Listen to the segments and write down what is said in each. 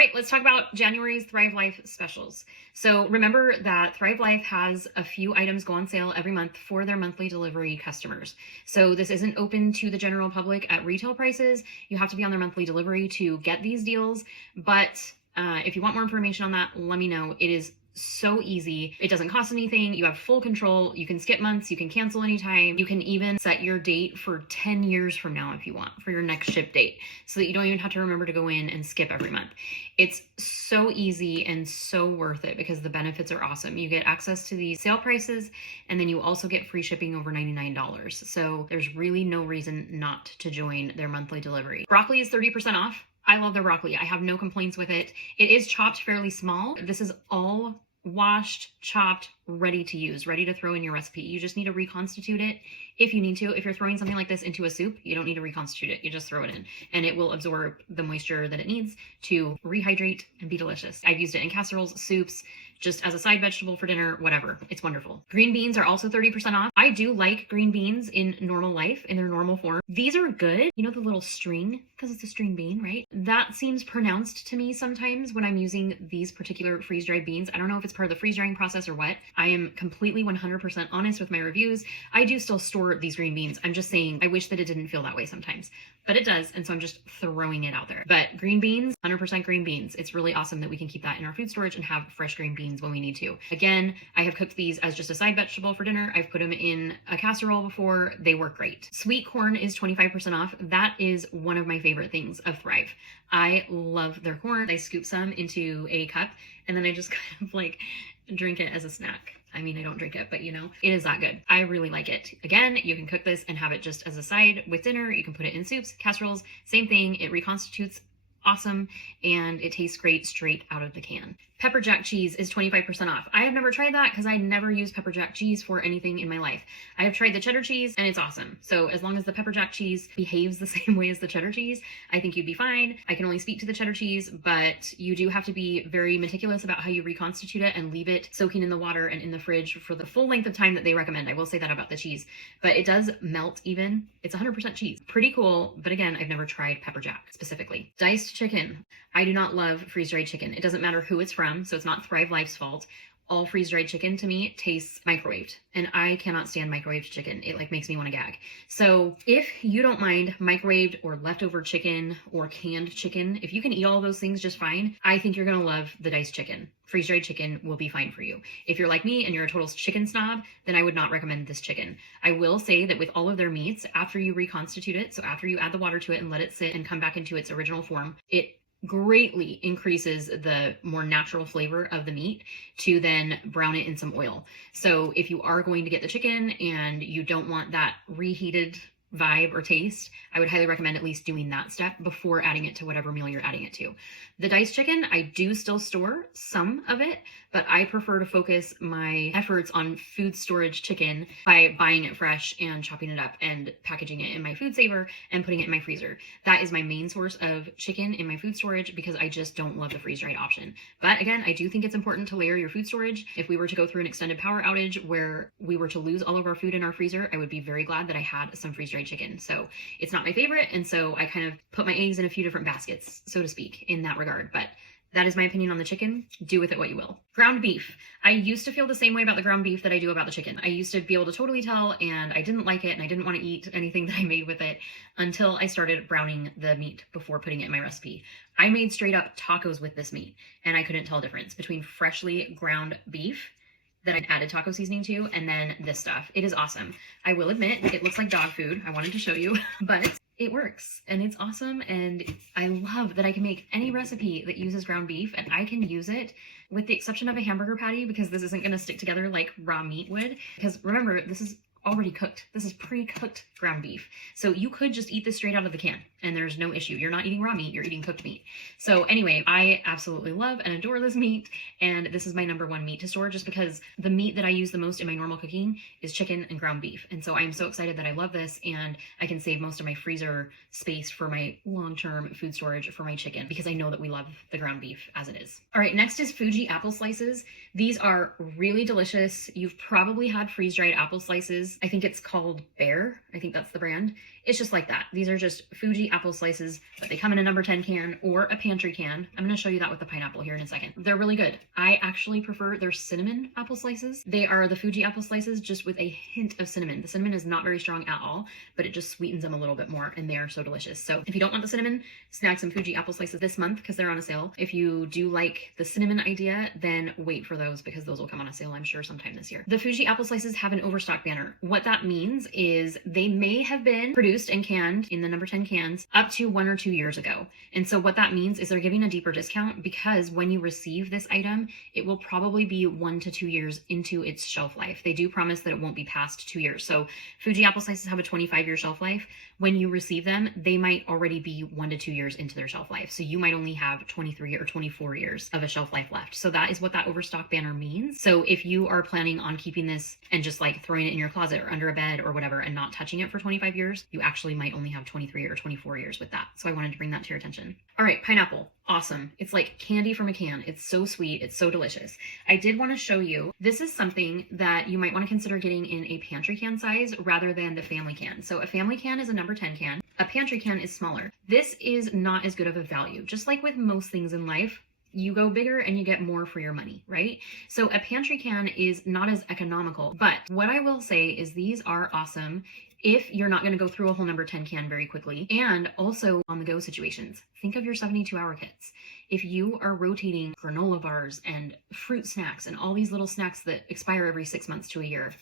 right, let's talk about January's Thrive Life specials. So remember that Thrive Life has a few items go on sale every month for their monthly delivery customers. So this isn't open to the general public at retail prices. You have to be on their monthly delivery to get these deals. But if you want more information on that, let me know. It is so easy. It doesn't cost anything. You have full control. You can skip months. You can cancel anytime. You can even set your date for 10 years from now if you want, for your next ship date, so that you don't even have to remember to go in and skip every month. It's so easy and so worth it because the benefits are awesome. You get access to these sale prices, and then you also get free shipping over $99. So there's really no reason not to join their monthly delivery. Broccoli is 30% off. I love their broccoli. I have no complaints with it. It is chopped fairly small. This is all washed, chopped, ready to use, ready to throw in your recipe. You just need to reconstitute it if you need to. If you're throwing something like this into a soup, you don't need to reconstitute it. You just throw it in and it will absorb the moisture that it needs to rehydrate and be delicious. I've used it in casseroles, soups, just as a side vegetable for dinner, whatever. It's wonderful. Green beans are also 30% off. I do like green beans in normal life, in their normal form. These are good. You know the little string, because it's a string bean, right? That seems pronounced to me sometimes when I'm using these particular freeze-dried beans. I don't know if it's part of the freeze-drying process or what. I am completely 100% honest with my reviews. I do still store these green beans. I'm just saying I wish that it didn't feel that way sometimes, but it does. And so I'm just throwing it out there. But green beans, 100% green beans. It's really awesome that we can keep that in our food storage and have fresh green beans when we need to. Again, I have cooked these as just a side vegetable for dinner. I've put them in a casserole before. They work great. Sweet corn is 25% off. That is one of my favorite things of Thrive. I love their corn. I scoop some into a cup and then I just kind of like drink it as a snack. I mean, I don't drink it, but you know, it is that good. I really like it. Again, you can cook this and have it just as a side with dinner. You can put it in soups, casseroles, same thing. It reconstitutes awesome and it tastes great straight out of the can. Pepper jack cheese is 25% off. I have never tried that because I never use pepper jack cheese for anything in my life. I have tried the cheddar cheese and it's awesome. So as long as the pepper jack cheese behaves the same way as the cheddar cheese, I think you'd be fine. I can only speak to the cheddar cheese, but you do have to be very meticulous about how you reconstitute it and leave it soaking in the water and in the fridge for the full length of time that they recommend. I will say that about the cheese, but it does melt even. It's 100% cheese. Pretty cool, but again, I've never tried pepper jack specifically. Diced chicken. I do not love freeze-dried chicken. It doesn't matter who it's from, so it's not Thrive Life's fault. All freeze-dried chicken to me tastes microwaved, and I cannot stand microwaved chicken. It like makes me want to gag. So if you don't mind microwaved or leftover chicken or canned chicken, if you can eat all those things just fine, I think you're gonna love the diced chicken. Freeze-dried chicken will be fine for you. If you're like me and you're a total chicken snob, then I would not recommend this chicken. I will say that with all of their meats, after you reconstitute it, so after you add the water to it and let it sit and come back into its original form, it greatly increases the more natural flavor of the meat to then brown it in some oil. So if you are going to get the chicken and you don't want that reheated vibe or taste, I would highly recommend at least doing that step before adding it to whatever meal you're adding it to. The diced chicken, I do still store some of it, but I prefer to focus my efforts on food storage chicken by buying it fresh and chopping it up and packaging it in my food saver and putting it in my freezer. That is my main source of chicken in my food storage because I just don't love the freeze-dried option. But again, I do think it's important to layer your food storage. If we were to go through an extended power outage where we were to lose all of our food in our freezer, I would be very glad that I had some freeze-dried chicken. So it's not my favorite, and so I kind of put my eggs in a few different baskets, so to speak, in that regard. But that is my opinion on the chicken. Do with it what you will. Ground beef. I used to feel the same way about the ground beef that I do about the chicken. I used to be able to totally tell, and I didn't like it, and I didn't want to eat anything that I made with it until I started browning the meat before putting it in my recipe. I made straight up tacos with this meat, and I couldn't tell a difference between freshly ground beef that I added taco seasoning to and then this stuff. It is awesome. I will admit it looks like dog food. I wanted to show you, but it works and it's awesome. And I love that I can make any recipe that uses ground beef and I can use it with the exception of a hamburger patty because this isn't going to stick together like raw meat would. Because remember, this is already cooked. This is pre-cooked ground beef. So you could just eat this straight out of the can and there's no issue. You're not eating raw meat, you're eating cooked meat. So anyway, I absolutely love and adore this meat, and this is my number one meat to store just because the meat that I use the most in my normal cooking is chicken and ground beef. And so I'm so excited that I love this and I can save most of my freezer space for my long-term food storage for my chicken because I know that we love the ground beef as it is. All right, next is Fuji apple slices. These are really delicious. You've probably had freeze-dried apple slices. I think it's called Bear. I think that's the brand. It's just like that. These are just Fuji Fuji apple slices, but they come in a number 10 can or a pantry can. I'm going to show you that with the pineapple here in a second. They're really good. I actually prefer their cinnamon apple slices. They are the Fuji apple slices just with a hint of cinnamon. The cinnamon is not very strong at all, but it just sweetens them a little bit more, and they are so delicious. So if you don't want the cinnamon, snag some Fuji apple slices this month because they're on a sale. If you do like the cinnamon idea, then wait for those because those will come on a sale, I'm sure, sometime this year. The Fuji apple slices have an overstock banner. What that means is they may have been produced and canned in the number 10 cans up to 1 or 2 years ago. And so what that means is they're giving a deeper discount because when you receive this item, it will probably be 1 to 2 years into its shelf life. They do promise that it won't be past 2 years. So Fuji apple slices have a 25-year shelf life. When you receive them, they might already be 1 to 2 years into their shelf life. So you might only have 23 or 24 years of a shelf life left. So that is what that overstock banner means. So if you are planning on keeping this and just like throwing it in your closet or under a bed or whatever and not touching it for 25 years, you actually might only have 23 or 24 years with that. So I wanted to bring that to your attention. All right, pineapple. Awesome. It's like candy from a can. It's so sweet. It's so delicious. I did want to show you, this is something that you might want to consider getting in a pantry can size rather than the family can. So a family can is a number 10 can. A pantry can is smaller. This is not as good of a value. Just like with most things in life, you go bigger and you get more for your money, right? So a pantry can is not as economical, but what I will say is these are awesome if you're not going to go through a whole number 10 can very quickly, and also on the go situations. Think of your 72-hour kits. If you are rotating granola bars and fruit snacks and all these little snacks that expire every 6 months to a year,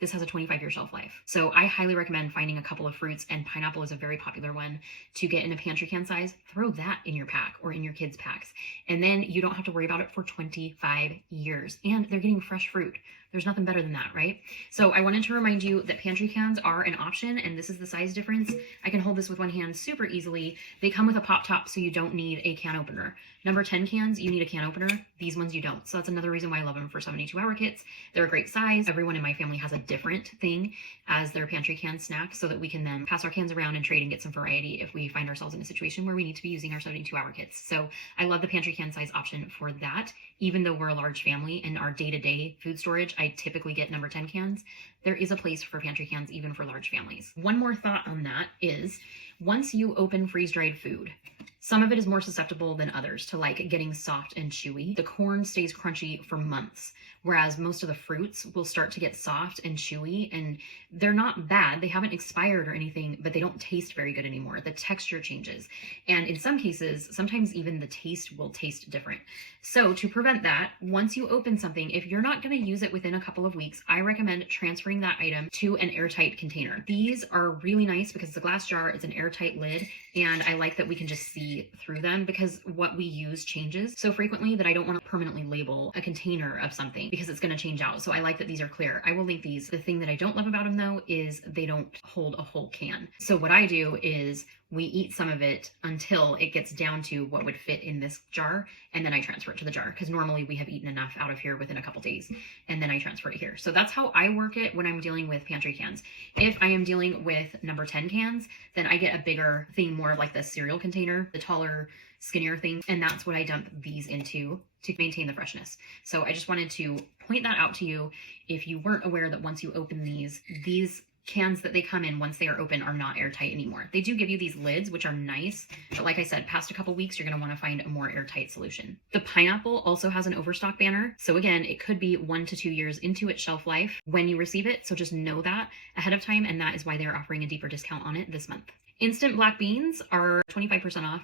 this has a 25-year shelf life. So I highly recommend finding a couple of fruits, and pineapple is a very popular one to get in a pantry can size. Throw that in your pack or in your kids' packs. And then you don't have to worry about it for 25 years. And they're getting fresh fruit. There's nothing better than that, right? So I wanted to remind you that pantry cans are an option, and this is the size difference. I can hold this with one hand super easily. They come with a pop top, so you don't need a can opener. Number 10 cans, you need a can opener. These ones you don't. So that's another reason why I love them for 72-hour kits. They're a great size. Everyone in my family has a different thing as their pantry can snack so that we can then pass our cans around and trade and get some variety if we find ourselves in a situation where we need to be using our 72-hour kits. So I love the pantry can size option for that. Even though we're a large family and our day-to-day food storage, I typically get number 10 cans. There is a place for pantry cans even for large families. One more thought on that is once you open freeze-dried food, some of it is more susceptible than others to like getting soft and chewy. The corn stays crunchy for months, whereas most of the fruits will start to get soft and chewy, and they're not bad. They haven't expired or anything, but they don't taste very good anymore. The texture changes. And in some cases, sometimes even the taste will taste different. So to prevent that, once you open something, if you're not going to use it within a couple of weeks, I recommend transferring that item to an airtight container. These are really nice because it's a glass jar, it's an airtight lid, and I like that we can just see through them because what we use changes so frequently that I don't want to permanently label a container of something because it's going to change out. So I like that these are clear. I will link these. The thing that I don't love about them though is they don't hold a whole can. So what I do is we eat some of it until it gets down to what would fit in this jar, and then I transfer it to the jar because normally we have eaten enough out of here within a couple days, and then I transfer it here. So that's how I work it when I'm dealing with pantry cans. If I am dealing with number 10 cans, then I get a bigger thing, more of like the cereal container, the taller, skinnier thing, and that's what I dump these into to maintain the freshness. So I just wanted to point that out to you if you weren't aware that once you open these cans that they come in once they are open are not airtight anymore. They do give you these lids, which are nice, but like I said, past a couple weeks, you're going to want to find a more airtight solution. The pineapple also has an overstock banner. So again, it could be 1 to 2 years into its shelf life when you receive it. So just know that ahead of time. And that is why they're offering a deeper discount on it this month. Instant black beans are 25% off.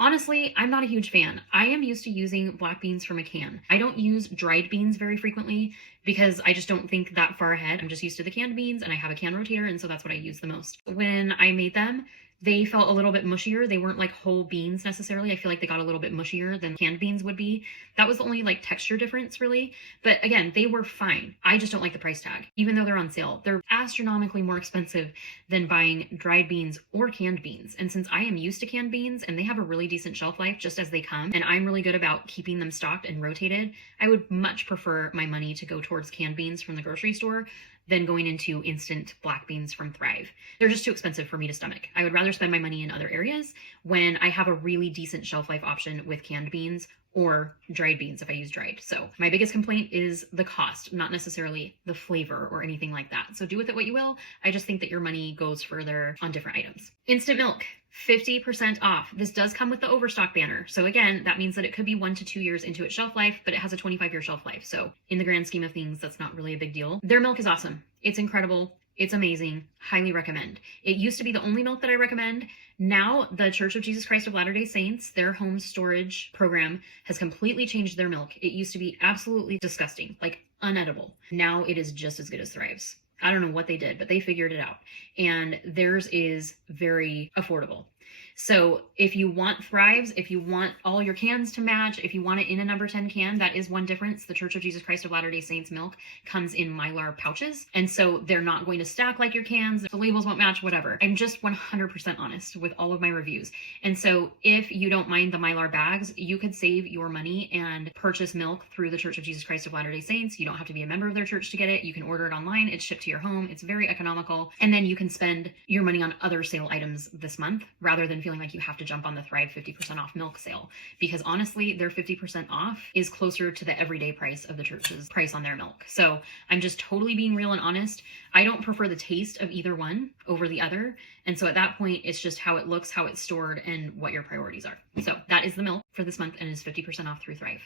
Honestly, I'm not a huge fan. I am used to using black beans from a can. I don't use dried beans very frequently because I just don't think that far ahead. I'm just used to the canned beans and I have a can rotator, and so that's what I use the most. When I made them, they felt a little bit mushier. They weren't like whole beans necessarily. I feel like they got a little bit mushier than canned beans would be. That was the only like texture difference really. But again, they were fine. I just don't like the price tag. Even though they're on sale, they're astronomically more expensive than buying dried beans or canned beans. And since I am used to canned beans and they have a really decent shelf life just as they come, and I'm really good about keeping them stocked and rotated, I would much prefer my money to go towards canned beans from the grocery store than going into instant black beans from Thrive. They're just too expensive for me to stomach. I would rather spend my money in other areas when I have a really decent shelf life option with canned beans or dried beans if I use dried. So my biggest complaint is the cost, not necessarily the flavor or anything like that. So do with it what you will. I just think that your money goes further on different items. Instant milk. 50% off. This does come with the overstock banner. So again, that means that it could be 1 to 2 years into its shelf life, but it has a 25-year shelf life. So in the grand scheme of things, that's not really a big deal. Their milk is awesome. It's incredible. It's amazing. Highly recommend. It used to be the only milk that I recommend. Now, the Church of Jesus Christ of Latter-day Saints, their home storage program has completely changed their milk. It used to be absolutely disgusting, like unedible. Now it is just as good as Thrive's. I don't know what they did, but they figured it out. And theirs is very affordable. So if you want Thrives, if you want all your cans to match, if you want it in a number 10 can, that is one difference. The Church of Jesus Christ of Latter-day Saints milk comes in Mylar pouches. And so they're not going to stack like your cans. The labels won't match, whatever. I'm just 100% honest with all of my reviews. And so if you don't mind the Mylar bags, you could save your money and purchase milk through the Church of Jesus Christ of Latter-day Saints. You don't have to be a member of their church to get it. You can order it online. It's shipped to your home. It's very economical. And then you can spend your money on other sale items this month rather than feeling like you have to jump on the Thrive 50% off milk sale, because honestly, their 50% off is closer to the everyday price of the church's price on their milk. So I'm just totally being real and honest. I don't prefer the taste of either one over the other. And so at that point, it's just how it looks, how it's stored, and what your priorities are. So that is the milk for this month, and is 50% off through Thrive.